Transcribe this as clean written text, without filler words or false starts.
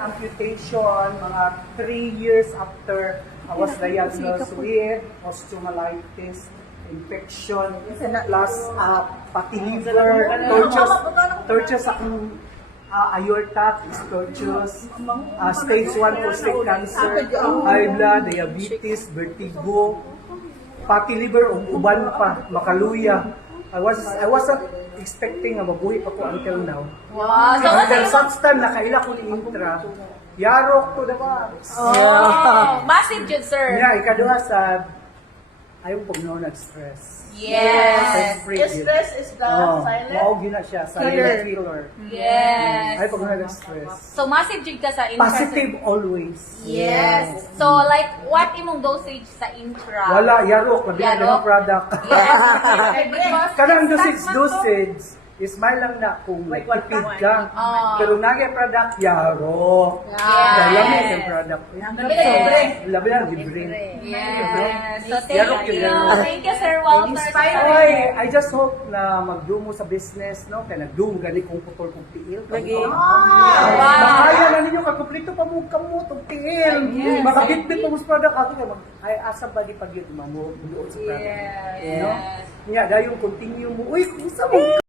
Amputation, mga 3 years after I was diagnosed with osteomyelitis, infection, plus pati liver, tortuous akong aorta, tortuous, stage 1 prostate cancer, high blood, diabetes, vertigo, pati liver, uban pa, makaluya. I wasn't expecting na mabuhi pa ko until now. Wow! So, Until such time, nakaila ko ni Intra, yarok to the max. oh, massive yun, sir. Yeah, ikaduha sa, ayaw pag no nag-stress. Yes. Stress is the silent. Maog yun na siya, silent killer. Yes. Ayaw pag no nag-stress. So, massive jud ka sa intra. Positive always. Yes. So, like, what imong dosage sa intra? Wala, yarok, labi na Yarok? ng product. Yes. Because Kanang that's dosage, smile lang na kung may tipid ka. Oh. Pero nagay product, yarok. Yes. Dahil lamig ang product. Yes. Labi na, libre. Yes. So, Yarok thank yun, you. yarok. Thank you, Sir Walter. Ay, I just hope na magdumo sa business, no? Kaya nagdumo gani kung putol kong tiil. Makaya na ninyo, kakumplito pa mo kamot, ang tiil. Makabitbit pa mo sa product. Ako kaya ay asa ba di pag yun, mamuot sa product. Yes. No? Nga, dahil yung continue mo, uy, kung sa mo